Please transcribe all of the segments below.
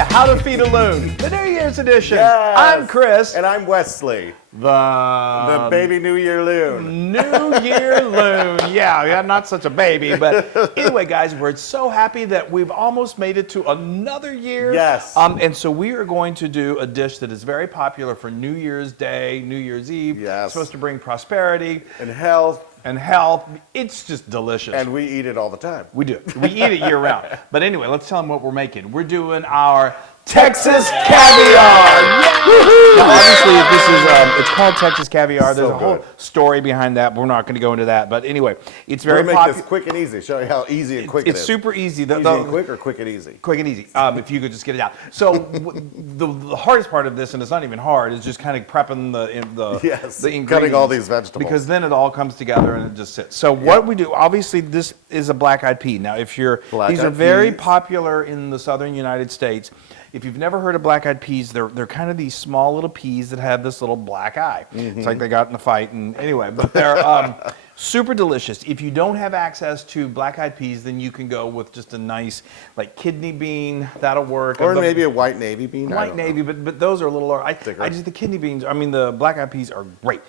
to How to Feed a Loon, the New Year's edition. Yes. I'm Chris. And I'm Wesley. The baby New Year Loon. New Year Loon. Yeah, not such a baby. But anyway, guys, we're so happy that we've almost made it to another year. Yes. And so we are going to do a dish that is very popular for New Year's Day, New Year's Eve. Yes. It's supposed to bring prosperity. And health. And health. It's just delicious. And we eat it all the time. We do. We eat it year round. But anyway, let's tell them what we're making. We're doing our Texas Caviar. Yay! Now, obviously, this is it's called Texas Caviar. There's a whole story behind that, but we're not going to go into that. But anyway, it's very popular. We're going to make this quick and easy. Show you how easy and quick it is. It's super easy. Easy and quick or quick and easy? Quick and easy, if you could just get it out. So the hardest part of this, and it's not even hard, is just kind of prepping the ingredients. Cutting all these vegetables. Because then it all comes together and it just sits. So what we do, obviously this is a black-eyed pea. Now these are very popular in the southern United States. If you've never heard of black-eyed peas, they're kind of these small little peas that have this little black eye. Mm-hmm. It's like they got in a fight, and anyway, but they're super delicious. If you don't have access to black-eyed peas, then you can go with just a nice like kidney bean. That'll work. Or maybe a white navy bean. White navy, but those are a little. The kidney beans. I mean, the black-eyed peas are great.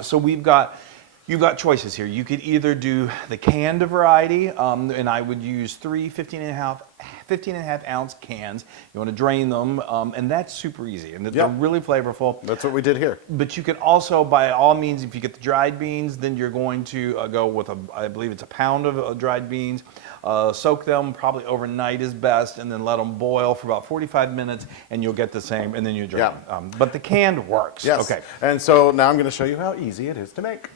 So you've got choices here. You could either do the canned variety, and I would use 3 15 and a half ounce cans. You want to drain them, and that's super easy, and they're really flavorful. That's what we did here. But you can also, by all means, if you get the dried beans, then you're going to go with I believe it's a pound of dried beans. Soak them probably overnight is best, and then let them boil for about 45 minutes, and you'll get the same, and then you drain them. But the canned works. Yes. Okay. And so now I'm going to show you how easy it is to make.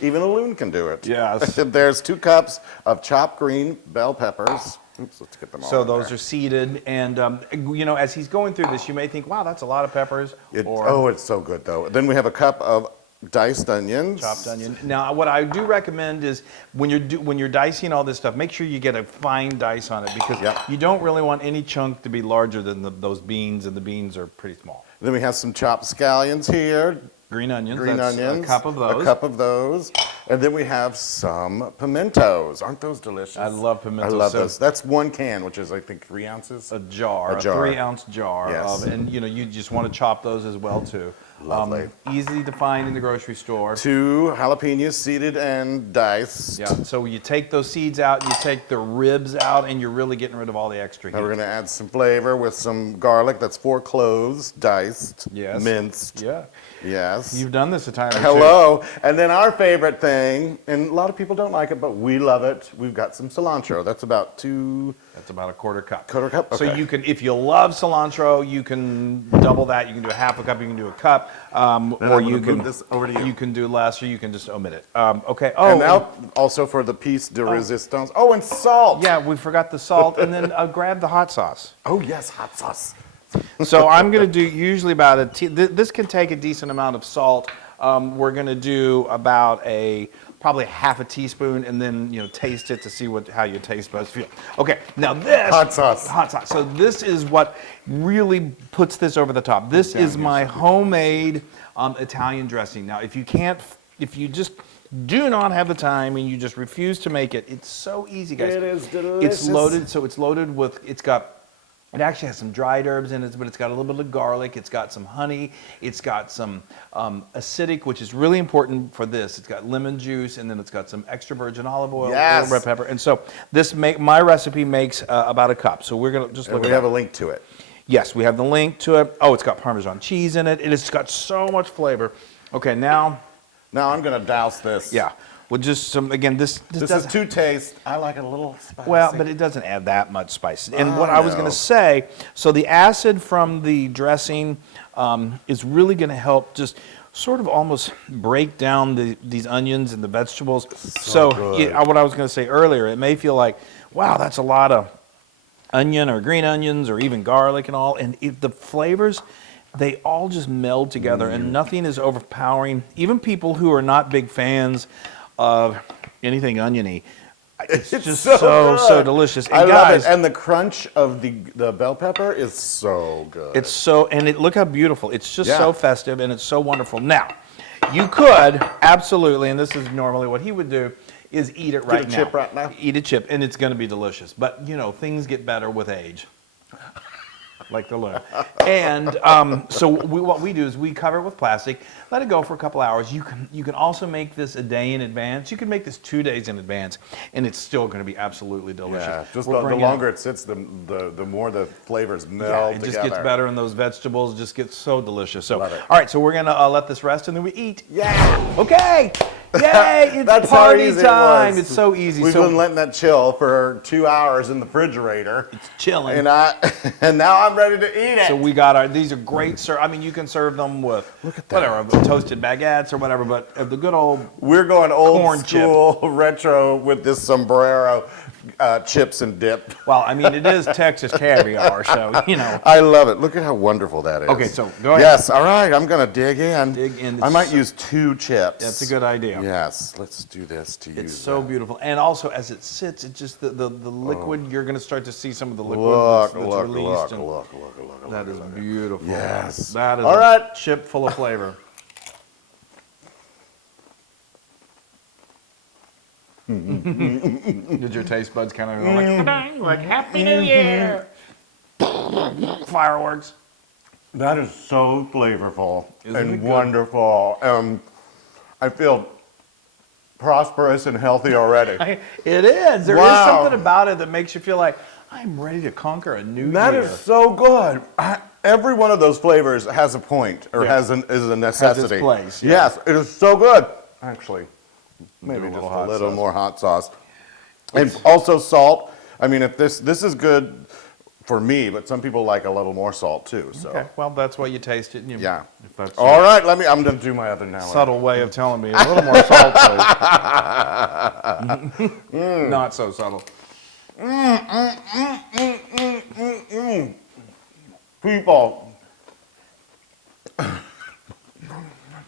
Even a loon can do it. Yes. There's 2 cups of chopped green bell peppers. Oops, let's get them all. So those are seeded, and as he's going through this, you may think, "Wow, that's a lot of peppers." It's so good though. Then we have a cup of diced onions. Chopped onion. Now, what I do recommend is when you're dicing all this stuff, make sure you get a fine dice on it, because you don't really want any chunk to be larger than those beans, and the beans are pretty small. Then we have some chopped scallions here. Green onions. A cup of those. A cup of those. And then we have some pimentos. Aren't those delicious? I love pimentos. I love those. That's 1 can, which is I think 3 ounces. A 3-ounce jar. Yes. And you just want to chop those as well too. Lovely. Easy to find in the grocery store. 2 jalapenos seeded and diced. Yeah. So you take those seeds out, you take the ribs out, and you're really getting rid of all the extra heat. Now we're going to add some flavor with some garlic. That's 4 cloves, diced, minced. Yeah. Yes. You've done this a time or two. Hello. And then our favorite thing, and a lot of people don't like it, but we love it. We've got some cilantro. That's about 2. That's about a quarter cup. Quarter cup? Okay. So you can, if you love cilantro, you can double that. You can do a half a cup, you can do a cup, or you can this over to you. You can do less, or you can just omit it. Okay. Oh, and now also for the piece de resistance. Oh, and salt. Yeah, we forgot the salt, and then grab the hot sauce. Oh yes, hot sauce. So I'm going to do usually about this can take a decent amount of salt. We're going to do about probably half a teaspoon, and then taste it to see how your taste buds feel. Okay, now this hot sauce. So this is what really puts this over the top. This is my homemade Italian dressing. Now, if you just do not have the time and you just refuse to make it, it's so easy, guys. It is delicious. It's loaded with. It actually has some dried herbs in it, but it's got a little bit of garlic. It's got some honey. It's got some acidic, which is really important for this. It's got lemon juice, and then it's got some extra virgin olive oil, red pepper. And so my recipe makes about a cup. So we're gonna just look. And we have a link to it. Yes, we have the link to it. Oh, it's got Parmesan cheese in it. It's got so much flavor. Okay, now I'm gonna douse this. Yeah. Well, just some, again, this is to taste. I like it a little spicy. Well, but it doesn't add that much spice. And what I was going to say, so the acid from the dressing is really going to help just sort of almost break down these onions and the vegetables. So what I was going to say earlier, it may feel like, wow, that's a lot of onion or green onions or even garlic and all. And the flavors, they all just meld together, and nothing is overpowering. Even people who are not big fans of anything oniony, it's just so delicious. And I love it, and the crunch of the bell pepper is so good. Look how beautiful. It's just so festive, and it's so wonderful. Now, you could absolutely, and this is normally what he would do, is eat it right now. Chip right now. Eat a chip, and it's going to be delicious. But things get better with age. like the Loon. And so what we do is we cover it with plastic, let it go for a couple hours. You can also make this a day in advance. You can make this 2 days in advance, and it's still going to be absolutely delicious. Yeah, just the longer it sits, the more the flavors meld it together. just gets better, and those vegetables just get so delicious. So, Love it. all right, so we're gonna let this rest, and then we eat. Yeah. Okay. Yay! It's That's party how easy time. It was. It's so easy. We've so been letting that chill for 2 hours in the refrigerator. it's chilling. And now I'm ready to eat it. So we got these are great. I mean, you can serve them with whatever, toasted baguettes or whatever. But the good old We're going old corn school retro with this sombrero chips and dip. well, I mean, it is Texas caviar, so you know. I love it. Look at how wonderful that is. Okay, so go ahead. Yes, all right. I'm gonna dig in. Dig in. I might use 2 chips. That's a good idea. Yes, let's do this to It's use so that. beautiful, and also as it sits, it just the liquid. You're going to start to see some of the liquid Look, that's look, released. look, and look. That is beautiful. Yes. That is All right. a chip full of flavor. Did your taste buds kind of go like Happy New Year? Fireworks. That is so flavorful Isn't it and good? wonderful. I feel prosperous and healthy already. It is. There is Wow. something about it that makes you feel like I'm ready to conquer a new That year. is so good. Every one of those flavors has a point or Yeah. is a necessity. place, yeah. Yes, it is so good. Actually, maybe a just little a hot little sauce. more hot sauce. And also salt. I mean, if this is good for me, but some people like a little more salt too. So Okay, well, that's why you taste it. And you, yeah. If that's All right, I'm gonna do my other now. subtle way of telling me a little more salt, please. Not so subtle. People,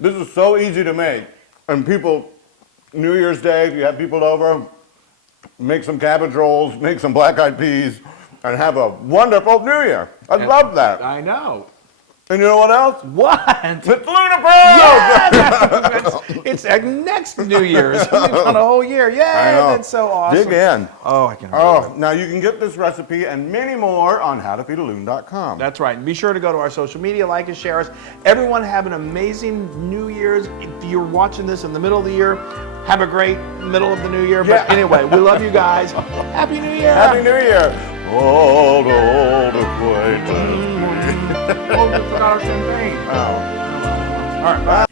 this is so easy to make. And people, New Year's Day, if you have people over, make some cabbage rolls, make some black-eyed peas, and have a wonderful New Year. I love that. I know. And you know what else? What? It's Luna Bros! Yes! It's next New Year's. We've done a whole year. Yay! I know. That's so awesome. Dig in. Oh, I can. Oh, now you can get this recipe and many more on howtofeedaloon.com. That's right. And be sure to go to our social media, like and share us. Everyone have an amazing New Year's. If you're watching this in the middle of the year, have a great middle of the new year. But Yeah. anyway, we love you guys. Happy New Year. Happy New Year! Old acquaintance. Oh, we forgot our champagne. Oh. All right, bye.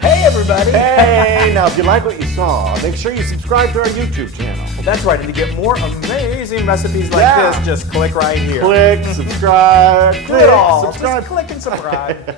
Hey, everybody. Hey, now if you like what you saw, make sure you subscribe to our YouTube channel. That's right. And to get more amazing recipes like Yeah. this, just click right here. Click, subscribe, Do it all. subscribe. Just click and subscribe.